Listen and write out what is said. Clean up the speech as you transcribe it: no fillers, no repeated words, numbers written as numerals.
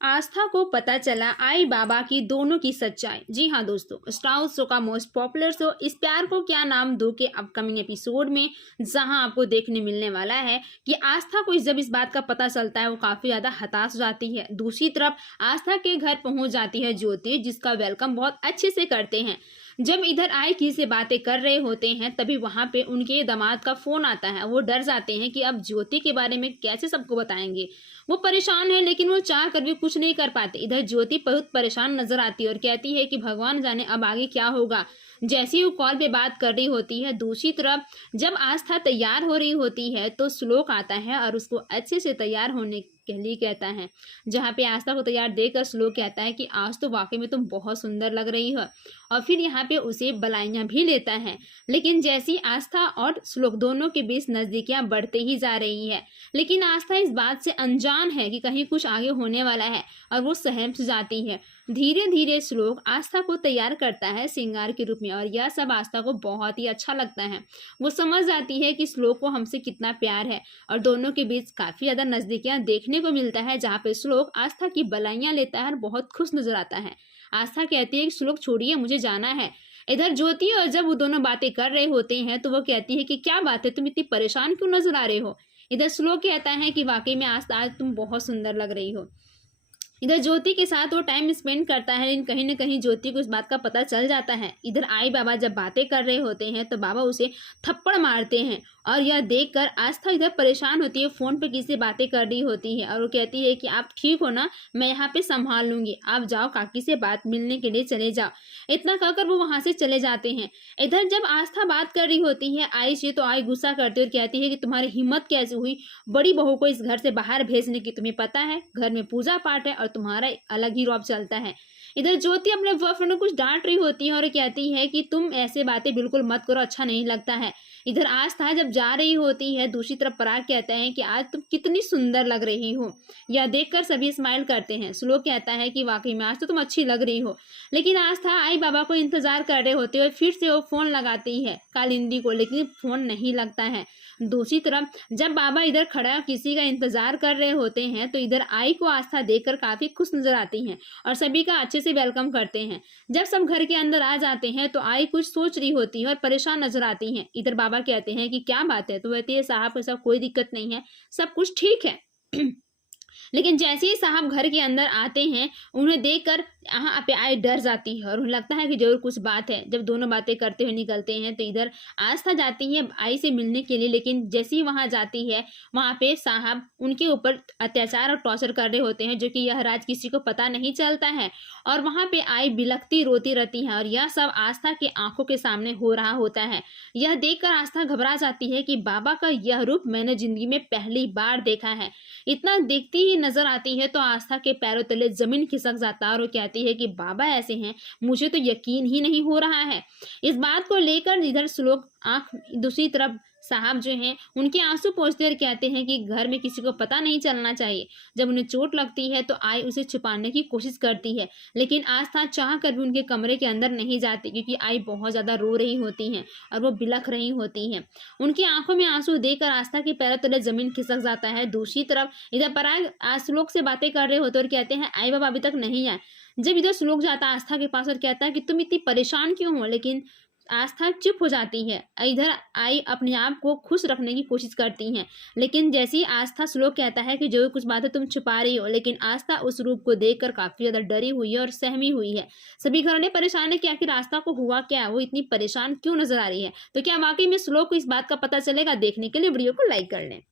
आस्था को पता चला आई बाबा की दोनों की सच्चाई। जी हाँ दोस्तों, स्टार शो का मोस्ट पॉपुलर शो इस प्यार को क्या नाम दो के अपकमिंग एपिसोड में जहां आपको देखने मिलने वाला है कि आस्था को जब इस बात का पता चलता है वो काफी ज्यादा हताश हो जाती है। दूसरी तरफ आस्था के घर पहुंच जाती है ज्योति, जिसका वेलकम बहुत अच्छे से करते हैं। जब इधर आई की से बातें कर रहे होते हैं तभी वहां पे उनके दामाद का फोन आता है। वो डर जाते हैं कि अब ज्योति के बारे में कैसे सबको बताएंगे। वो परेशान है लेकिन वो चाह कर भी कुछ नहीं कर पाते। इधर ज्योति बहुत परेशान नजर आती है और कहती है कि भगवान जाने अब आगे क्या होगा। जैसे ही वो कॉल पे बात कर रही होती है, दूसरी तरफ जब आस्था तैयार हो रही होती है तो श्लोक आता है और उसको अच्छे से तैयार होने के लिए कहता है। जहाँ पे आस्था को तैयार देखकर श्लोक कहता है कि आज तो वाकई में तुम बहुत सुंदर लग रही हो, और फिर यहाँ पे उसे बलाइयां भी लेता है। लेकिन जैसी आस्था और श्लोक दोनों के बीच नजदीकियां बढ़ते ही जा रही है, लेकिन आस्था इस बात से अनजान है कि कहीं कुछ आगे होने वाला है और वो सहम से जाती है। धीरे धीरे श्लोक आस्था को तैयार करता है श्रृंगार के रूप में और यह सब आस्था को बहुत ही अच्छा लगता है। वो समझ जाती है कि श्लोक को हमसे कितना प्यार है और दोनों के बीच काफी ज्यादा नजदीकियां देखने को मिलता है, जहाँ पे श्लोक आस्था की बलाइयां लेता है और बहुत खुश नजर आता है। आस्था कहती है कि श्लोक छोड़िए, मुझे जाना है। इधर ज्योति और जब वो दोनों बातें कर रहे होते हैं तो वो कहती है कि क्या बात है, तुम इतनी परेशान क्यों नजर आ रहे हो। इधर श्लोक कहता है कि वाकई में आज तुम बहुत सुंदर लग रही हो। इधर ज्योति के साथ वो टाइम स्पेंड करता है, लेकिन कहीं ना कहीं ज्योति को इस बात का पता चल जाता है। इधर आई बाबा जब बातें कर रहे होते हैं तो बाबा उसे थप्पड़ मारते हैं और यह देखकर आस्था इधर परेशान होती है। फोन पे किसी से बातें कर रही होती है और वो कहती है कि आप ठीक हो ना, मैं यहाँ पे संभाल लूंगी, आप जाओ काकी से बात मिलने के लिए चले जाओ। इतना कहकर वो वहां से चले जाते हैं। इधर जब आस्था बात कर रही होती है आई से तो आई गुस्सा करती है और कहती है कि तुम्हारी हिम्मत कैसे हुई बड़ी बहू को इस घर से बाहर भेजने की। तुम्हें पता है घर में पूजा पाठ है और तुम्हारा अलग ही रौब चलता है। इधर ज्योति अपने बॉयफ्रेंड को कुछ डांट रही होती है और कहती है कि तुम ऐसे बातें बिल्कुल मत करो, अच्छा नहीं लगता है। इधर आस्था जब जा रही होती है, दूसरी तरफ पराग कहता है कि आज तुम कितनी सुंदर लग रही हो। यह देखकर सभी स्माइल करते हैं। श्लोक कहता है कि वाकई में आज तो तुम अच्छी लग रही हो। लेकिन आस्था आई बाबा को इंतजार कर रहे होते हुए फिर से वो फोन लगाती है कालिंदी को, लेकिन फोन नहीं लगता है। दूसरी तरफ जब बाबा इधर खड़ा किसी का इंतजार कर रहे होते हैं तो इधर आई को आस्था देखकर काफी खुश नजर आती हैं और सभी का अच्छे से वेलकम करते हैं। जब सब घर के अंदर आ जाते हैं तो आई कुछ सोच रही होती है और परेशान नजर आती हैं। इधर बाबा कहते हैं कि क्या बात है, तो कहती है साहब ऐसा कोई दिक्कत नहीं है, सब कुछ ठीक है। लेकिन जैसे ही साहब घर के अंदर आते हैं उन्हें देखकर यहाँ पे आई डर जाती है और उन्हें लगता है कि जरूर कुछ बात है। जब दोनों बातें करते हुए निकलते हैं तो इधर आस्था जाती है आई से मिलने के लिए, लेकिन जैसे ही वहां जाती है वहां पे साहब उनके ऊपर अत्याचार और टॉर्चर कर रहे होते हैं, जो कि यह राज किसी को पता नहीं चलता है। और वहां पे आई बिलखती रोती रहती है और यह सब आस्था के आंखों के सामने हो रहा होता है। यह देखकर आस्था घबरा जाती है कि बाबा का यह रूप मैंने जिंदगी में पहली बार देखा है। इतना देखती ही नजर आती है तो आस्था के पैरों तले जमीन खिसक जाता है और वो कहती है कि बाबा ऐसे हैं, मुझे तो यकीन ही नहीं हो रहा है। इस बात को लेकर इधर श्लोक आंख दूसरी तरफ साहब जो हैं उनके आंसू पोंछते और कहते हैं कि घर में किसी को पता नहीं चलना चाहिए। जब उन्हें चोट लगती है तो आई उसे छुपाने की कोशिश करती है, लेकिन आस्था चाह कर भी उनके कमरे के अंदर नहीं जाती क्योंकि आई बहुत ज्यादा रो रही होती हैं और वो बिलख रही होती हैं। उनकी आंखों में आंसू देखकर आस्था के पैरों तले जमीन खिसक जाता है। दूसरी तरफ इधर पराग श्लोक से बातें कर रहे होते और कहते हैं आई बाबा अभी तक नहीं आए। जब इधर श्लोक जाता है आस्था के पास और कहता है कि तुम इतनी परेशान क्यों हो, लेकिन आस्था चुप हो जाती है। इधर आई अपने आप को खुश रखने की कोशिश करती हैं, लेकिन जैसे ही आस्था श्लोक कहता है कि जो कुछ बात है तुम छुपा रही हो, लेकिन आस्था उस रूप को देखकर काफी ज्यादा डरी हुई है और सहमी हुई है। सभी घरों ने परेशान है कि आखिर आस्था को हुआ क्या, वो इतनी परेशान क्यों नजर आ रही है। तो क्या वाकई में श्लोक को इस बात का पता चलेगा? देखने के लिए वीडियो को लाइक कर लें।